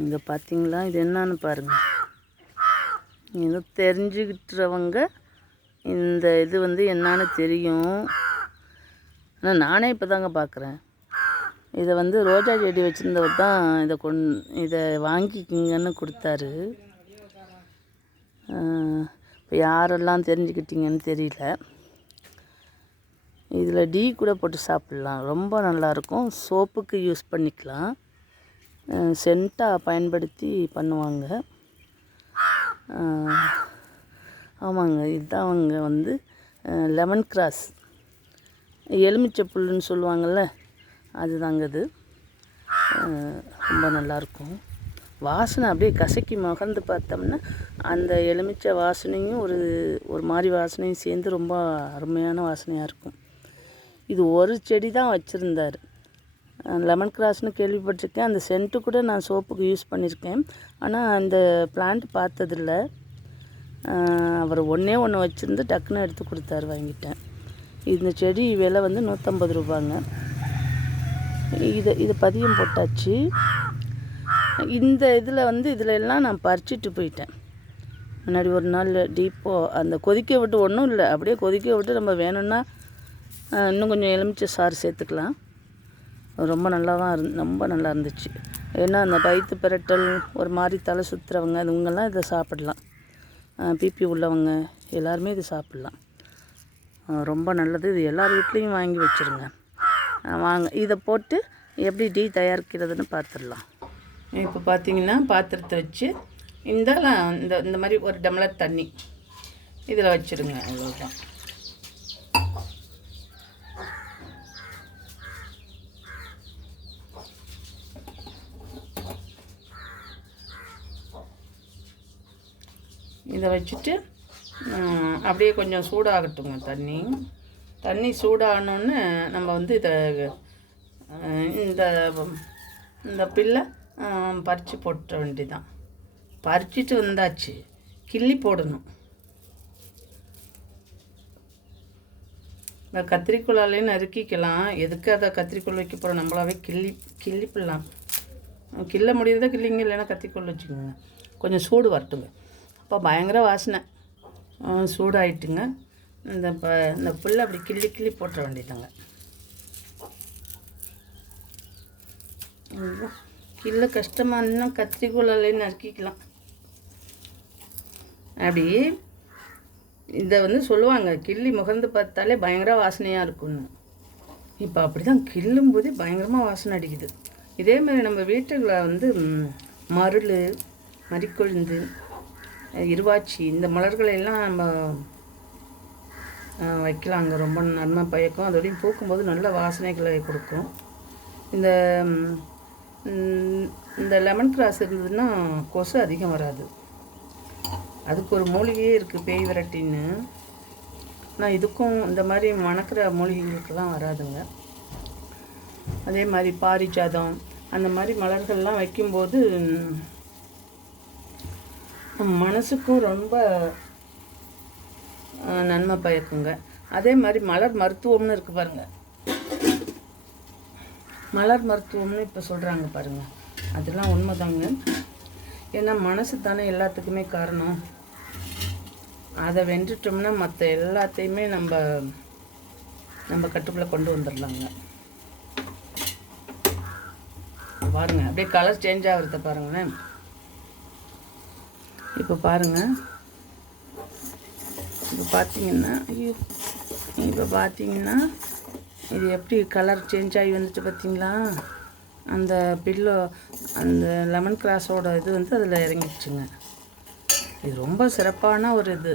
இங்கே பார்த்தீங்களா இது என்னன்னு பாருங்கள் இது தெரிஞ்சுக்கிட்டுறவங்க இந்த இது வந்து என்னன்னு தெரியும். ஆனால் நானே இப்போ தாங்க பார்க்குறேன் இதை வந்து ரோஜா செடி வச்சுருந்தவர் தான் இதை கொண் இதை வாங்கிக்கிங்கன்னு கொடுத்தாரு. இப்போ யாரெல்லாம் தெரிஞ்சுக்கிட்டீங்கன்னு தெரியல. இதில் டீ கூட போட்டு சாப்பிட்லாம். ரொம்ப நல்லாயிருக்கும் சோப்புக்கு யூஸ் பண்ணிக்கலாம். சென்ட்டாக பயன்படுத்தி பண்ணுவாங்க. ஆமாங்க இதுதான் அவங்க வந்து லெமன் கிராஸ் எலுமிச்சை புல்லுன்னு சொல்லுவாங்கள்ல அதுதாங்க இது. ரொம்ப நல்லாயிருக்கும் வாசனை அப்படியே கசக்கி மகந்து பார்த்தோம்னா அந்த எலுமிச்சை வாசனையும் ஒரு ஒரு மாதிரி வாசனையும் சேர்ந்து ரொம்ப அருமையான வாசனையாக இருக்கும். இது ஒரு செடி தான் வச்சுருந்தார். லெமன் கிராஸ்னு கேள்விப்பட்டிருக்கேன். அந்த சென்ட்டு கூட நான் சோப்புக்கு யூஸ் பண்ணியிருக்கேன். ஆனால் அந்த பிளான்ட் பார்த்ததில்ல. அவர் ஒன்றே ஒன்று வச்சுருந்து டக்குன்னு எடுத்து கொடுத்தாரு வாங்கிட்டேன் இந்த செடி விலை வந்து நூற்றம்பது ரூபாங்க. இதை இதை பதியம் போட்டாச்சு. இந்த இதில் வந்து இதில் எல்லாம் நான் பறிச்சிட்டு போயிட்டேன். முன்னாடி ஒரு நாள் டீப்போ அந்த கொதிக்க விட்டு ஒன்றும் இல்லை. அப்படியே கொதிக்க விட்டு நம்ம வேணும்னா இன்னும் கொஞ்சம் எலுமிச்சை சாறு சேர்த்துக்கலாம். ரொம்ப நல்லா தான் ரொம்ப நல்லா இருந்துச்சு. ஏன்னா அந்த வயிற்று பிரட்டல் ஒரு மாதிரி தலை சுற்றுறவங்க இவங்கெல்லாம் இதை சாப்பிடலாம். பிபி உள்ளவங்க எல்லாருமே இது சாப்பிட்லாம். ரொம்ப நல்லது. இது எல்லார் வீட்லேயும் வாங்கி வச்சுருங்க. வாங்க. இதை போட்டு எப்படி டீ தயாரிக்கிறதுன்னு பார்த்துடலாம். இப்போ பார்த்தீங்கன்னா பாத்திரத்தை வச்சு இந்த இந்த இந்த மாதிரி ஒரு டம்ளர் தண்ணி இதில் வச்சுருங்க அவ்வளோதான் இதை வச்சுட்டு அப்படியே கொஞ்சம் சூடாகட்டுங்க தண்ணி. தண்ணி சூடானோன்னு நம்ம வந்து இதை இந்த இந்த பில்லை பறித்து போட்டுற வேண்டிதான் பறிச்சிட்டு வந்தாச்சு. கிள்ளி போடணும். இந்த கத்திரிக்கோளாலே நறுக்கிக்கலாம். எதுக்கு அதை கத்திரிக்கோல் வைக்க போகிறோம் நம்மளாவே கிள்ளி கிள்ளிப்பிடலாம் கிள்ள முடியறதா கிள்ளிங்க இல்லைன்னா கத்திரிக்கோல் வச்சுக்கோங்க. கொஞ்சம் சூடு வரட்டுங்க. அப்போ பயங்கர வாசனை. சூடாயிட்டுங்க. இந்த ப இந்த புல்லை அப்படி கிள்ளி கிள்ளி போட்டுற வேண்டியதாங்க கிள்ள கஷ்டமாக இருந்தால் கத்திரிக்கோளாலே நறுக்கிக்கலாம். அப்படி இதை வந்து சொல்லுவாங்க கிள்ளி முகர்ந்து பார்த்தாலே பயங்கர வாசனையாக இருக்கும்னு. இப்போ அப்படி தான் கிள்ளும்போதே பயங்கரமாக வாசனை அடிக்குது. இதே மாதிரி நம்ம வீட்டுகளை வந்து மருள் மறிக்கொழுந்து இருவாச்சி. இந்த மலர்களையெல்லாம் நம்ம வைக்கலாங்க. ரொம்ப நன்மை பயக்கும். அதோடையும் பூக்கும்போது நல்ல வாசனைகளை கொடுக்கும். இந்த இந்த லெமன் கிராஸ் இருந்ததுன்னா கொசு அதிகம் வராது. அதுக்கு ஒரு மூலிகையே இருக்குது பேய் விரட்டின்னு. ஆனால் இதுக்கும் இந்த மாதிரி மணக்கிற மூலிகைகளுக்கெல்லாம் வராதுங்க. அதே மாதிரி பாரிஜாதம் அந்த மாதிரி மலர்கள்லாம் வைக்கும்போது மனசுக்கும் ரொம்ப நன்மை பயக்குங்க. அதே மாதிரி மலர் மருத்துவம்னு இருக்குது பாருங்கள் மலர் மருத்துவம்னு இப்போ சொல்கிறாங்க பாருங்கள் அதெல்லாம் உண்மைதாங்க. ஏன்னா மனசு தானே எல்லாத்துக்குமே காரணம். அதை வென்றுட்டோம்னா மற்ற எல்லாத்தையுமே நம்ம நம்ம கட்டுக்குள்ளே கொண்டு வந்துடலாங்க பாருங்க அப்படியே கலர் சேஞ்ச் ஆகிறத பாருங்களேன். இப்போ பாருங்க. இப்போ பார்த்தீங்கன்னா ஐயோ இப்போ பார்த்தீங்கன்னா இது எப்படி கலர் சேஞ்ச் ஆகி வந்துட்டு பார்த்தீங்களா? அந்த பில்லோ அந்த லெமன் கிராஸோட இது வந்து அதில் இறங்கிடுச்சுங்க. இது ரொம்ப சிறப்பான ஒரு இது.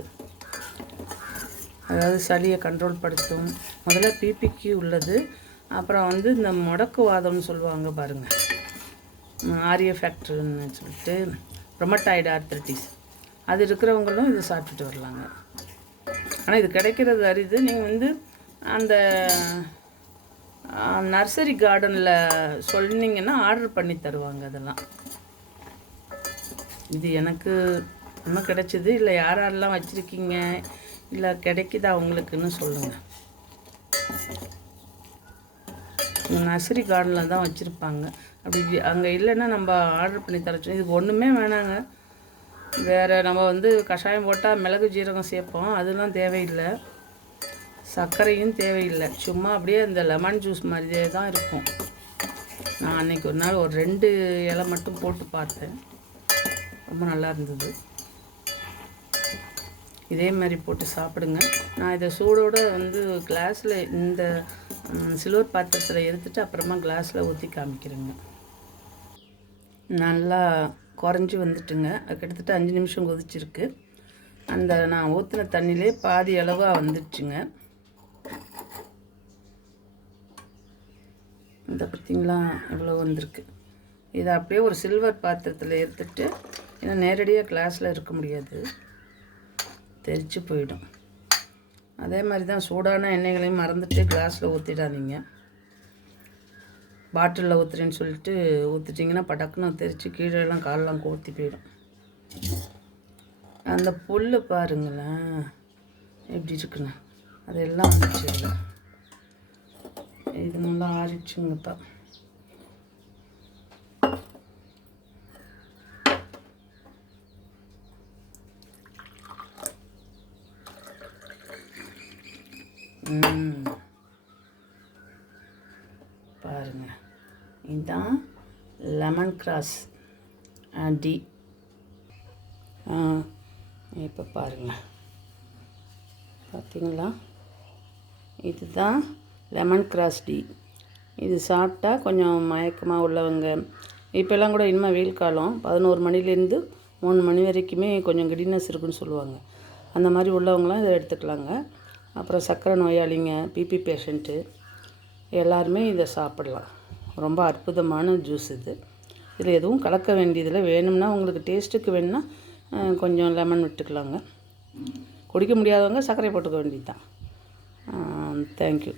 அதாவது சளியை கண்ட்ரோல் படுத்தும். முதல்ல பிபிக்கு உள்ளது. அப்புறம் வந்து இந்த முடக்குவாதம்னு சொல்லுவாங்க பாருங்கள் ஆரிய ஃபேக்டர்னு சொல்லிட்டு. ரொமட்டாய்டு ஆர்த்தரைட்டிஸ் அது இருக்கிறவங்களும் இது சாப்பிட்டுட்டு வரலாங்க. ஆனால் இது கிடைக்கிறது அரிது. நீங்கள் வந்து அந்த நர்சரி கார்டனில் சொன்னீங்கன்னா ஆர்டர் பண்ணி தருவாங்க அதெல்லாம். இது எனக்கு இன்னும் கிடைச்சிது. இல்லை யார் யாரெல்லாம் வச்சுருக்கீங்க? இல்லை கிடைக்குதா? உங்களுக்குன்னு சொல்லுங்கள் நர்சரி கார்டனில் தான் வச்சுருப்பாங்க. அப்படி அங்கே இல்லைன்னா நம்ம ஆர்டர் பண்ணி தரச்சோம் இதுக்கு ஒன்றுமே வேணாங்க. வேறு நம்ம வந்து கஷாயம் போட்டால் மிளகு ஜீரகம் சேர்ப்போம். அதெல்லாம் தேவையில்லை. சர்க்கரையும் தேவையில்லை. சும்மா அப்படியே இந்த லெமன் ஜூஸ் மாதிரியே தான் இருக்கும். நான் அன்றைக்கி ஒரு நாள் ஒரு ரெண்டு இலை மட்டும் போட்டு பார்த்தேன். ரொம்ப நல்லா இருந்தது. இதே மாதிரி போட்டு சாப்பிடுங்க. நான் இதை சூடோடு வந்து கிளாஸில் இந்த சில்வர் பாத்திரத்தில் எடுத்துட்டு அப்புறமா கிளாஸில் ஊற்றி காமிக்கிறேங்க. நல்லா குறைஞ்சி வந்துட்டுங்க. கிட்டத்தட்ட அஞ்சு நிமிஷம் கொதிச்சிருக்கு. அந்த நான் ஊற்றின தண்ணியிலே பாதி அளவாக வந்துடுச்சுங்க. இந்த பார்த்திங்களா இவ்வளோ வந்திருக்கு. இதை அப்படியே ஒரு சில்வர் பாத்திரத்தில் எடுத்துகிட்டு ஏன்னா நேரடியாக கிளாஸில் இருக்க முடியாது. தெரித்து போயிடும். அதே மாதிரி தான் சூடான எண்ணெய்களையும் மறந்துட்டு கிளாஸில் ஊற்றிடாதீங்க பாட்டிலில் ஊற்றுறேன்னு சொல்லிட்டு ஊற்றிட்டிங்கன்னா படக்குன்னு தெரித்து கீழெல்லாம் காலெலாம் கோர்த்தி போயிடும். அந்த புல் பாருங்களேன் எப்படி இருக்குன்னு. அதெல்லாம் வந்துச்சு இது நல்லா ஆறிடுச்சுங்கப்பா. பாருங்கள் பாருங்க. இதுதான் லெமன் கிராஸ் டி இப்போ பாருங்க. பார்த்திங்களா இதுதான் லெமன் கிராஸ் டீ இது சாப்பிட்டா கொஞ்சம் மயக்கமாக உள்ளவங்க. இப்போல்லாம் கூட இனிமேல் வெயில் காலம். பதினோரு மணிலேருந்து மூணு மணி வரைக்குமே கொஞ்சம் கிடினஸ் இருக்குன்னு சொல்லுவாங்க. அந்த மாதிரி உள்ளவங்களாம் இதை எடுத்துக்கலாங்க. அப்புறம் சர்க்கரை நோயாளிங்க பிபி பேஷண்ட்டு எல்லாருமே இதை சாப்பிடலாம். ரொம்ப அற்புதமான ஜூஸ் இது. இதில் எதுவும் கலக்க வேண்டியதில்லை. வேணும்னா உங்களுக்கு டேஸ்ட்டுக்கு வேணும்னா கொஞ்சம் லெமன் விட்டுக்கலாங்க. குடிக்க முடியாதவங்க சர்க்கரை போட்டுக்க வேண்டியது தான் தேங்க்யூ